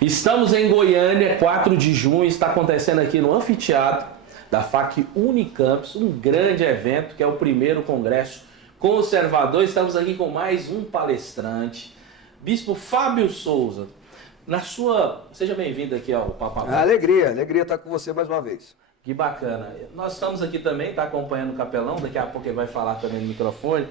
Estamos em Goiânia, 4 de junho, está acontecendo aqui no anfiteatro da FAC Unicampus, um grande evento que é o primeiro congresso conservador. Estamos aqui com mais um palestrante, Bispo Fábio Souza. Seja bem-vindo aqui ao Papo Aberto. Alegria estar com você mais uma vez. Que bacana. Nós estamos aqui também, está acompanhando o capelão, daqui a pouco ele vai falar também no microfone.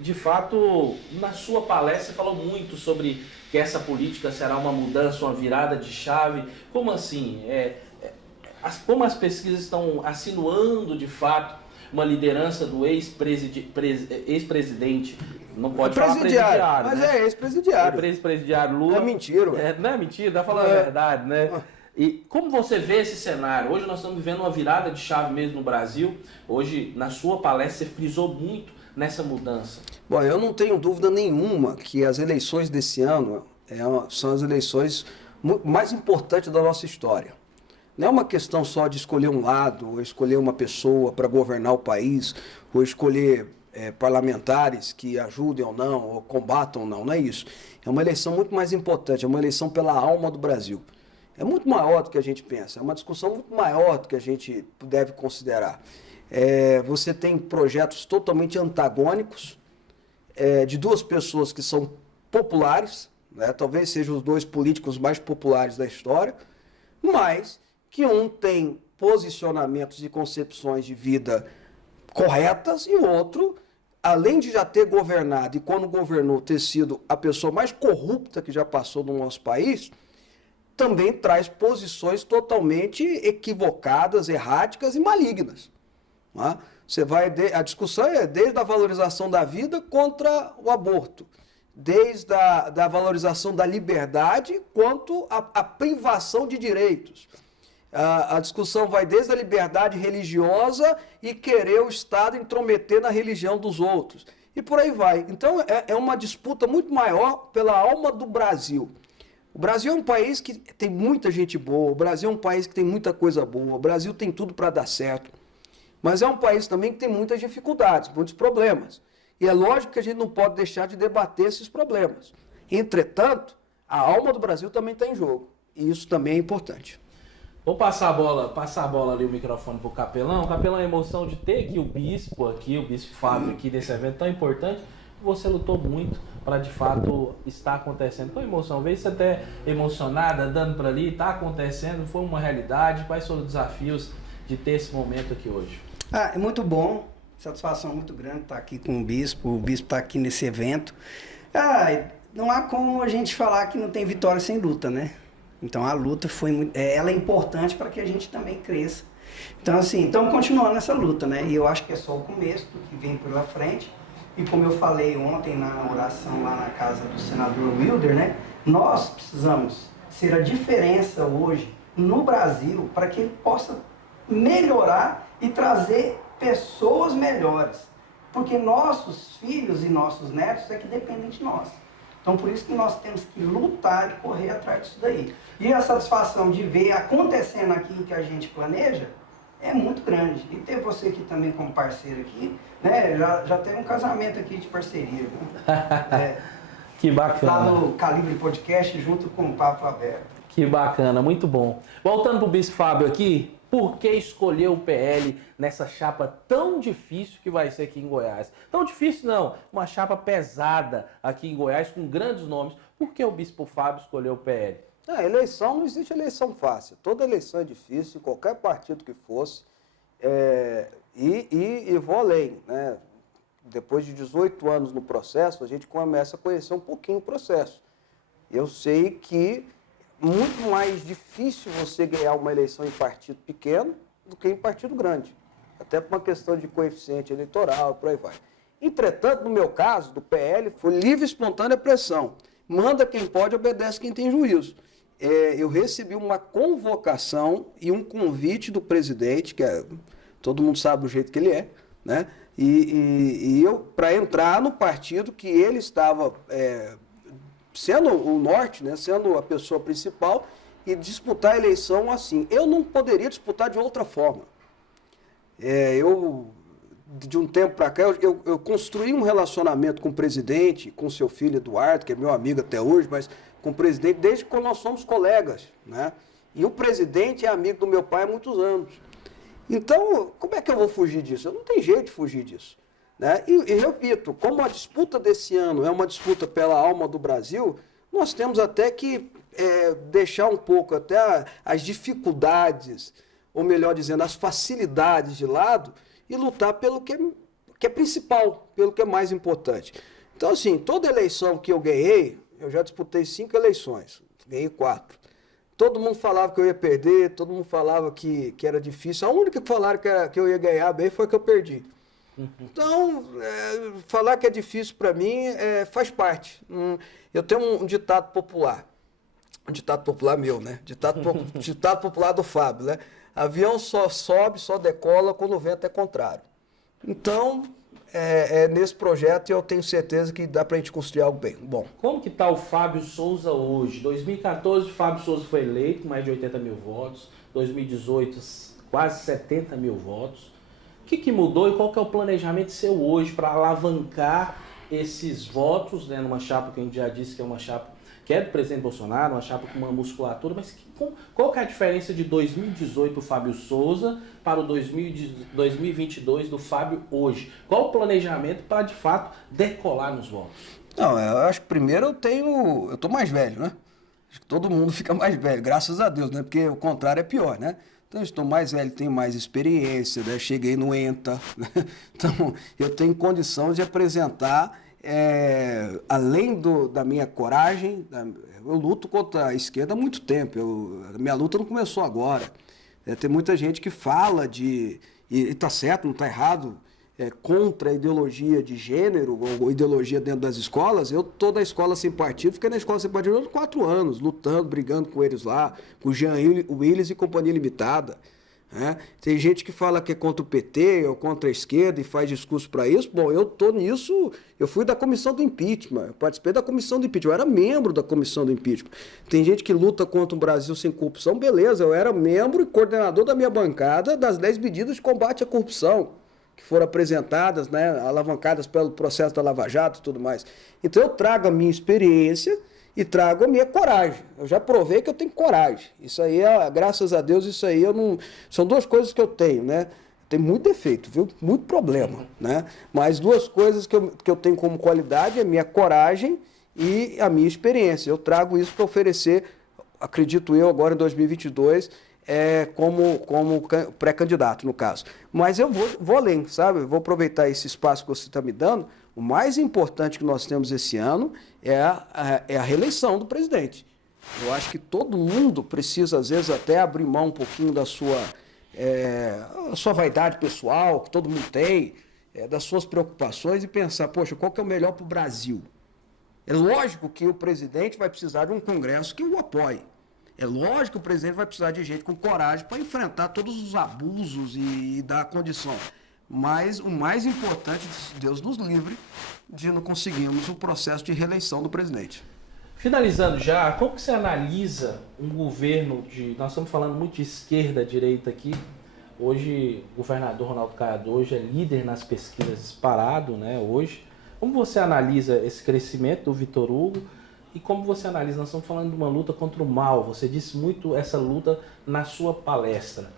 De fato, na sua palestra você falou muito sobre que essa política será uma mudança, uma virada de chave. Como assim? Como as pesquisas estão assinuando de fato uma liderança do ex-presidente, não pode falar presidiário, mas né? Ex-presidiário. Ex-presidiário Lula. Não é mentira. Não é mentira, dá pra falar a verdade, né? E como você vê esse cenário? Hoje nós estamos vivendo uma virada de chave mesmo no Brasil. Hoje, na sua palestra, você frisou muito nessa mudança. Bom, eu não tenho dúvida nenhuma que as eleições desse ano são as eleições mais importantes da nossa história. Não é uma questão só de escolher um lado, ou escolher uma pessoa para governar o país, ou escolher parlamentares que ajudem ou não, ou combatam ou não, não é isso. É uma eleição muito mais importante, é uma eleição pela alma do Brasil. É muito maior do que a gente pensa, é uma discussão muito maior do que a gente deve considerar. Você tem projetos totalmente antagônicos, de duas pessoas que são populares, né? Talvez sejam os dois políticos mais populares da história, mas que um tem posicionamentos e concepções de vida corretas e o outro, além de já ter governado e quando governou ter sido a pessoa mais corrupta que já passou no nosso país, também traz posições totalmente equivocadas, erráticas e malignas. Né? A discussão é desde a valorização da vida contra o aborto, desde a valorização da liberdade quanto a privação de direitos. A discussão vai desde a liberdade religiosa e querer o Estado intrometer na religião dos outros. E por aí vai. Então é uma disputa muito maior pela alma do Brasil. O Brasil é um país que tem muita gente boa, o Brasil é um país que tem muita coisa boa, o Brasil tem tudo para dar certo. Mas é um país também que tem muitas dificuldades, muitos problemas. E é lógico que a gente não pode deixar de debater esses problemas. Entretanto, a alma do Brasil também está em jogo. E isso também é importante. Vou passar a bola ali, o microfone pro Capelão. Capelão, a emoção de ter aqui o Bispo Fábio aqui desse evento tão importante. Você lutou muito para de fato estar acontecendo. Qual emoção? Veio você até emocionada, andando para ali, está acontecendo, foi uma realidade. Quais foram os desafios de ter esse momento aqui hoje? É muito bom, satisfação muito grande estar aqui com o Bispo está aqui nesse evento. Não há como a gente falar que não tem vitória sem luta, né? Então a luta ela é importante para que a gente também cresça. Então assim, estamos continuando essa luta, né? E eu acho que é só o começo do que vem pela frente. E como eu falei ontem na oração lá na casa do senador Wilder, né? Nós precisamos ser a diferença hoje no Brasil para que ele possa melhorar e trazer pessoas melhores. Porque nossos filhos e nossos netos é que dependem de nós. Então por isso que nós temos que lutar e correr atrás disso daí. E a satisfação de ver acontecendo aquilo que a gente planeja é muito grande. E ter você aqui também como parceiro aqui, né? Já tem um casamento aqui de parceria. Que bacana. Lá no Calibre Podcast, junto com o Papo Aberto. Que bacana, muito bom. Voltando para o Bispo Fábio aqui, por que escolher o PL nessa chapa tão difícil que vai ser aqui em Goiás? Tão difícil não, uma chapa pesada aqui em Goiás, com grandes nomes. Por que o Bispo Fábio escolheu o PL? Não existe eleição fácil. Toda eleição é difícil, qualquer partido que fosse. E vou além, né? Depois de 18 anos no processo, a gente começa a conhecer um pouquinho o processo. Eu sei que muito mais difícil você ganhar uma eleição em partido pequeno do que em partido grande. Até por uma questão de coeficiente eleitoral, por aí vai. Entretanto, no meu caso, do PL, foi livre e espontânea pressão. Manda quem pode, obedece quem tem juízo. Eu recebi uma convocação e um convite do presidente, todo mundo sabe o jeito que ele é, né? E eu, para entrar no partido que ele estava sendo o norte, né, sendo a pessoa principal, e disputar a eleição assim. Eu não poderia disputar de outra forma. Eu de um tempo para cá, eu construí um relacionamento com o presidente, com seu filho Eduardo, que é meu amigo até hoje, mas com o presidente desde que nós somos colegas, né? E o presidente é amigo do meu pai há muitos anos. Então, como é que eu vou fugir disso? Eu não tenho jeito de fugir disso, né? E repito, como a disputa desse ano é uma disputa pela alma do Brasil, nós temos até que deixar um pouco até as dificuldades, ou melhor dizendo, as facilidades de lado e lutar pelo que é principal, pelo que é mais importante. Então, assim, toda eleição que eu ganhei, eu já disputei 5 eleições, ganhei 4. Todo mundo falava que eu ia perder, todo mundo falava que era difícil. A única que falaram que eu ia ganhar bem foi que eu perdi. Então, falar que é difícil para mim faz parte. Eu tenho um ditado popular meu, né? Ditado popular do Fábio, né? Avião só sobe, só decola quando o vento é contrário. Então, nesse projeto eu tenho certeza que dá para a gente construir algo bem bom. Como que está o Fábio Souza hoje? 2014, o Fábio Souza foi eleito com mais de 80 mil votos. 2018, quase 70 mil votos. O que mudou e qual que é o planejamento seu hoje para alavancar esses votos, né, numa chapa que a gente já disse que é uma chapa que é do presidente Bolsonaro, uma chapa com uma musculatura, mas qual que é a diferença de 2018 do Fábio Souza para o 2022 do Fábio hoje? Qual o planejamento para, de fato, decolar nos votos? Não, eu acho que primeiro eu tô mais velho, né? Acho que todo mundo fica mais velho, graças a Deus, né? Porque o contrário é pior, né? Então, eu estou mais velho, tenho mais experiência, né? Cheguei no ENTA, né? Então, eu tenho condição de apresentar, além da minha coragem, eu luto contra a esquerda há muito tempo, a minha luta não começou agora. Tem muita gente que fala e está certo, não está errado, contra a ideologia de gênero ou ideologia dentro das escolas. Eu estou da escola sem partido, fiquei na escola sem partido há 4 anos, lutando, brigando com eles lá, com o Jean Willis e Companhia Limitada. Né? Tem gente que fala que é contra o PT ou contra a esquerda e faz discurso para isso. Bom, eu estou nisso, eu fui da comissão do impeachment, eu participei da comissão do impeachment, eu era membro da comissão do impeachment. Tem gente que luta contra um Brasil sem corrupção, beleza, eu era membro e coordenador da minha bancada das 10 medidas de combate à corrupção que foram apresentadas, né, alavancadas pelo processo da Lava Jato e tudo mais. Então eu trago a minha experiência e trago a minha coragem. Eu já provei que eu tenho coragem. Isso aí, graças a Deus, isso aí eu não... São 2 coisas que eu tenho, né? Tem muito defeito, viu? Muito problema, né? Mas 2 coisas que eu tenho como qualidade é a minha coragem e a minha experiência. Eu trago isso para oferecer, acredito eu, agora em 2022, como pré-candidato, no caso. Mas eu vou além, sabe? Eu vou aproveitar esse espaço que você está me dando. O mais importante que nós temos esse ano é a reeleição do presidente. Eu acho que todo mundo precisa, às vezes, até abrir mão um pouquinho da sua vaidade pessoal, que todo mundo tem, das suas preocupações e pensar, poxa, qual que é o melhor para o Brasil? É lógico que o presidente vai precisar de um Congresso que o apoie. É lógico que o presidente vai precisar de gente com coragem para enfrentar todos os abusos e dar condição. Mas o mais importante, Deus nos livre, de não conseguirmos o processo de reeleição do presidente. Finalizando já, como que você analisa um governo nós estamos falando muito de esquerda, direita aqui. Hoje, o governador Ronaldo Caiado hoje é líder nas pesquisas disparado, né, hoje. Como você analisa esse crescimento do Vitor Hugo? E como você analisa, nós estamos falando de uma luta contra o mal, você disse muito essa luta na sua palestra.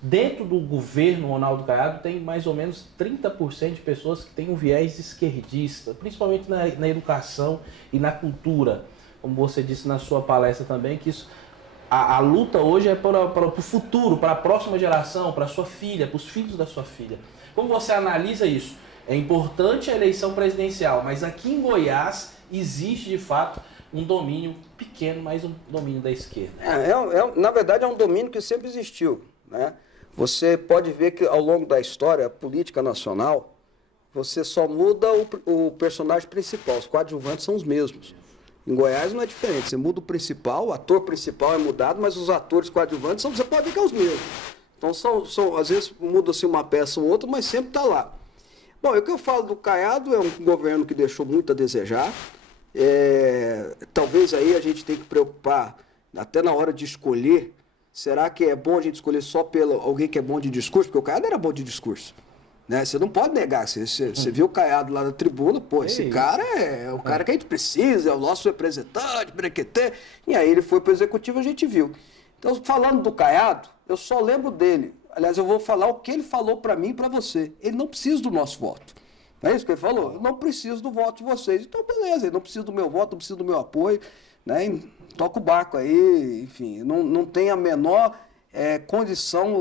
Dentro do governo Ronaldo Caiado tem mais ou menos 30% de pessoas que têm um viés esquerdista, principalmente na educação e na cultura. Como você disse na sua palestra também, que a luta hoje é para o futuro, para a próxima geração, para a sua filha, para os filhos da sua filha. Como você analisa isso? É importante a eleição presidencial, mas aqui em Goiás existe de fato um domínio pequeno, mas um domínio da esquerda. Na verdade, é um domínio que sempre existiu, né? Você pode ver que ao longo da história política nacional, você só muda o personagem principal, os coadjuvantes são os mesmos. Em Goiás não é diferente, você muda o principal, o ator principal é mudado, mas os atores coadjuvantes você pode ver que é os mesmos. Então, às vezes muda-se uma peça ou outra, mas sempre está lá. Bom, o que eu falo do Caiado é um governo que deixou muito a desejar. Talvez aí a gente tenha que preocupar, até na hora de escolher, será que é bom a gente escolher só pelo alguém que é bom de discurso? Porque o Caiado era bom de discurso. Né? Você não pode negar. Você viu o Caiado lá na tribuna, pô, esse cara é o cara que a gente precisa, é o nosso representante, brequetê. E aí ele foi para o executivo, a gente viu. Então, falando do Caiado, eu só lembro dele. Aliás, eu vou falar o que ele falou para mim e para você. Ele não precisa do nosso voto. Não é isso que ele falou? Eu não preciso do voto de vocês. Então, beleza, ele não precisa do meu voto, não precisa do meu apoio. Né? Toca o barco aí, enfim, não tem a menor condição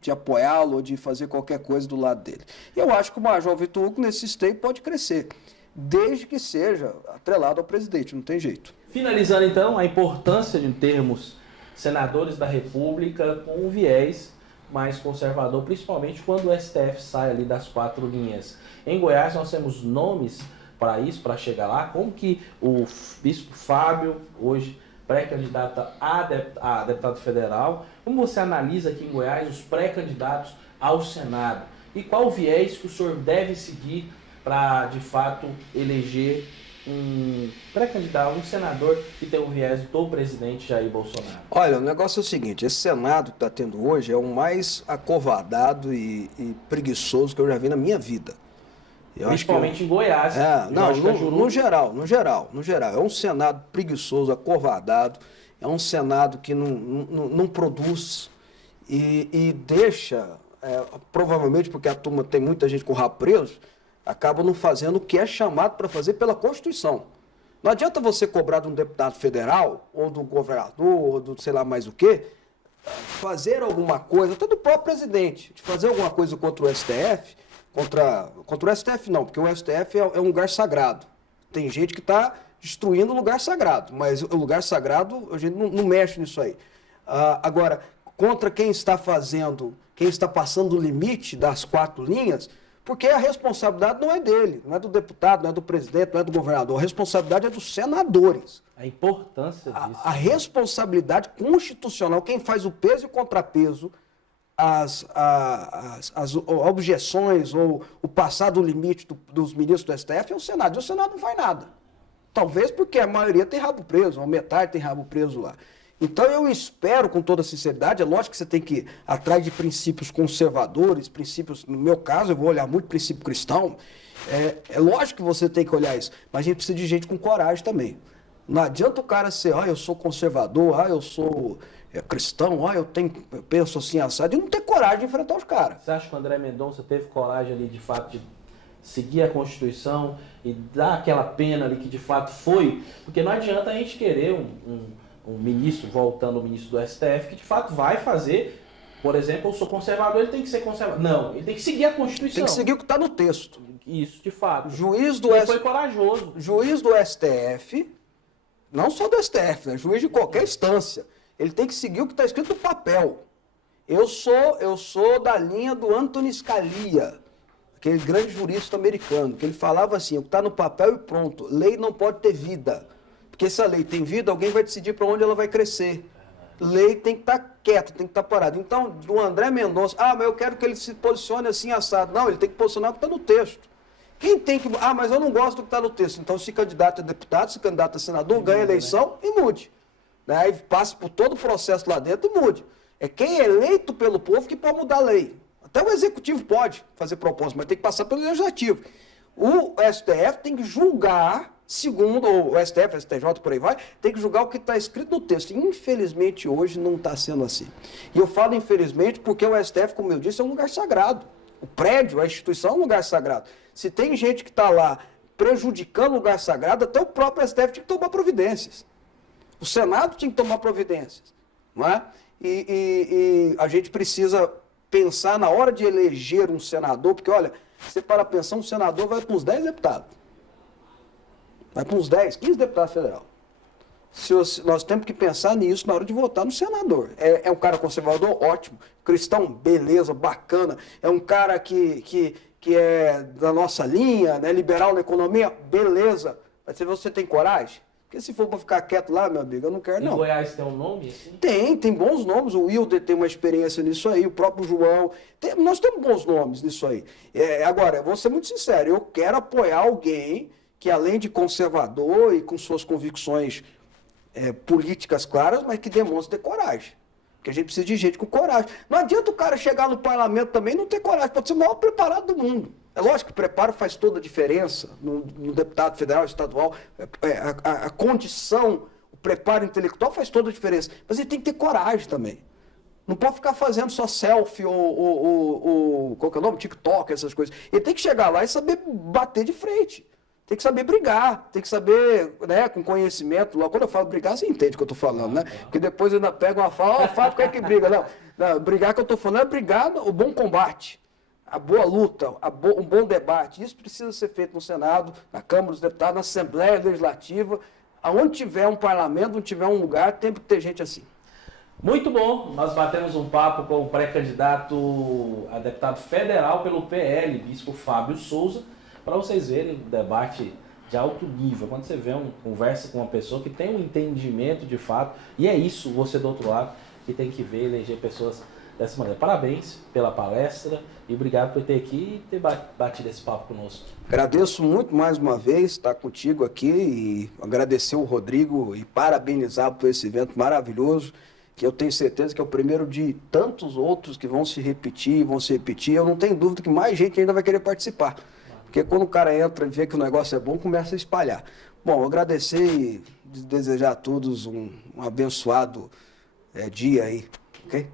de apoiá-lo ou de fazer qualquer coisa do lado dele. E eu acho que o Major Vitor Hugo, nesse esteio, pode crescer, desde que seja atrelado ao presidente, não tem jeito. Finalizando, então, a importância de termos senadores da República com um viés mais conservador, principalmente quando o STF sai ali das 4 linhas. Em Goiás, nós temos nomes para isso, para chegar lá, como que o bispo Fábio, hoje pré-candidato a deputado federal, como você analisa aqui em Goiás os pré-candidatos ao Senado? E qual o viés que o senhor deve seguir para, de fato, eleger um pré-candidato, um senador que tem o viés do presidente Jair Bolsonaro? Olha, o negócio é o seguinte, esse Senado que está tendo hoje é o mais acovardado e preguiçoso que eu já vi na minha vida. Principalmente em Goiás. No geral. É um Senado preguiçoso, acovardado, é um Senado que não produz e deixa, provavelmente porque a turma tem muita gente com o rabo preso, acaba não fazendo o que é chamado para fazer pela Constituição. Não adianta você cobrar de um deputado federal, ou do governador, ou do sei lá mais o quê, fazer alguma coisa, até do próprio presidente, de fazer alguma coisa contra o STF, contra o STF não, porque o STF é um lugar sagrado. Tem gente que está destruindo o lugar sagrado, mas o lugar sagrado, a gente não mexe nisso aí. Agora, contra quem está passando o limite das 4 linhas, porque a responsabilidade não é dele, não é do deputado, não é do presidente, não é do governador, a responsabilidade é dos senadores. A importância disso. A responsabilidade constitucional, quem faz o peso e o contrapeso, as objeções ou o passar do limite dos ministros do STF é o Senado. E o Senado não faz nada. Talvez porque a maioria tem rabo preso, ou metade tem rabo preso lá. Então eu espero, com toda sinceridade, é lógico que você tem que ir atrás de princípios conservadores, princípios, no meu caso, eu vou olhar muito princípio cristão, é lógico que você tem que olhar isso, mas a gente precisa de gente com coragem também. Não adianta o cara ser, eu sou conservador, eu sou cristão, eu penso assim, assado, e não ter coragem de enfrentar os caras. Você acha que o André Mendonça teve coragem ali, de fato, de seguir a Constituição e dar aquela pena ali que de fato foi? Porque não adianta a gente querer um ministro, voltando ao ministro do STF, que de fato vai fazer, por exemplo, eu sou conservador, ele tem que ser conservador. Não, ele tem que seguir a Constituição. Tem que seguir o que está no texto. Isso, de fato. Ele foi corajoso. Juiz do STF, não só do STF, né? Juiz de qualquer instância, ele tem que seguir o que está escrito no papel. Eu sou da linha do Anthony Scalia, aquele grande jurista americano, que ele falava assim, o que está no papel e pronto, lei não pode ter vida. Porque se a lei tem vida, alguém vai decidir para onde ela vai crescer. Lei tem que estar quieta, tem que estar parada. Então, do André Mendonça, mas eu quero que ele se posicione assim, assado. Não, ele tem que posicionar o que está no texto. Quem tem que... mas eu não gosto do que está no texto. Então, se candidata a deputado, se candidata a senador, ganha a eleição e mude. Né? Aí passe por todo o processo lá dentro e mude. É quem é eleito pelo povo que pode mudar a lei. Até o executivo pode fazer propósito, mas tem que passar pelo legislativo. O STF tem que julgar, segundo o STF, STJ, por aí vai, tem que julgar o que está escrito no texto. Infelizmente, hoje não está sendo assim. E eu falo infelizmente porque o STF, como eu disse, é um lugar sagrado. O prédio, a instituição é um lugar sagrado. Se tem gente que está lá prejudicando o lugar sagrado, até o próprio STF tinha que tomar providências. O Senado tinha que tomar providências. Não é? E a gente precisa pensar na hora de eleger um senador, porque, olha, você para pensar, um senador vai para uns 10 deputados. Vai para uns 10, 15 deputados federais. Nós temos que pensar nisso na hora de votar no senador. É um cara conservador? Ótimo. Cristão? Beleza, bacana. É um cara que é da nossa linha, né? Liberal na economia? Beleza. Mas você tem coragem? Porque se for para ficar quieto lá, meu amigo, eu não quero, não. Em Goiás tem um nome assim? Tem bons nomes. O Wilder tem uma experiência nisso aí, o próprio João. Nós temos bons nomes nisso aí. Agora, eu vou ser muito sincero, eu quero apoiar alguém que, além de conservador e com suas convicções políticas claras, mas que demonstre ter coragem. Porque a gente precisa de gente com coragem. Não adianta o cara chegar no parlamento também e não ter coragem. Pode ser o maior preparado do mundo. É lógico que o preparo faz toda a diferença no deputado federal, estadual. A condição, o preparo intelectual faz toda a diferença. Mas ele tem que ter coragem também. Não pode ficar fazendo só selfie ou qual que é o nome? TikTok, essas coisas. Ele tem que chegar lá e saber bater de frente. Tem que saber brigar, tem que saber, né, com conhecimento. Lá, quando eu falo brigar, você entende o que eu estou falando, né? Porque depois ainda pega uma fala, Fábio, quem é que briga? Não, brigar que eu estou falando é brigar o bom combate, a boa luta, um bom debate. Isso precisa ser feito no Senado, na Câmara dos Deputados, na Assembleia Legislativa. Aonde tiver um parlamento, onde tiver um lugar, tem que ter gente assim. Muito bom, nós batemos um papo com o pré-candidato a deputado federal pelo PL, bispo Fábio Souza, para vocês verem um debate de alto nível. Quando você vê conversa com uma pessoa que tem um entendimento de fato, e é isso, você do outro lado, que tem que ver, eleger pessoas dessa maneira. Parabéns pela palestra e obrigado por ter aqui e ter batido esse papo conosco. Agradeço muito mais uma vez estar contigo aqui e agradecer o Rodrigo e parabenizá-lo por esse evento maravilhoso, que eu tenho certeza que é o primeiro de tantos outros que vão se repetir. Eu não tenho dúvida que mais gente ainda vai querer participar. Porque quando o cara entra e vê que o negócio é bom, começa a espalhar. Bom, agradecer e desejar a todos um abençoado dia aí, ok?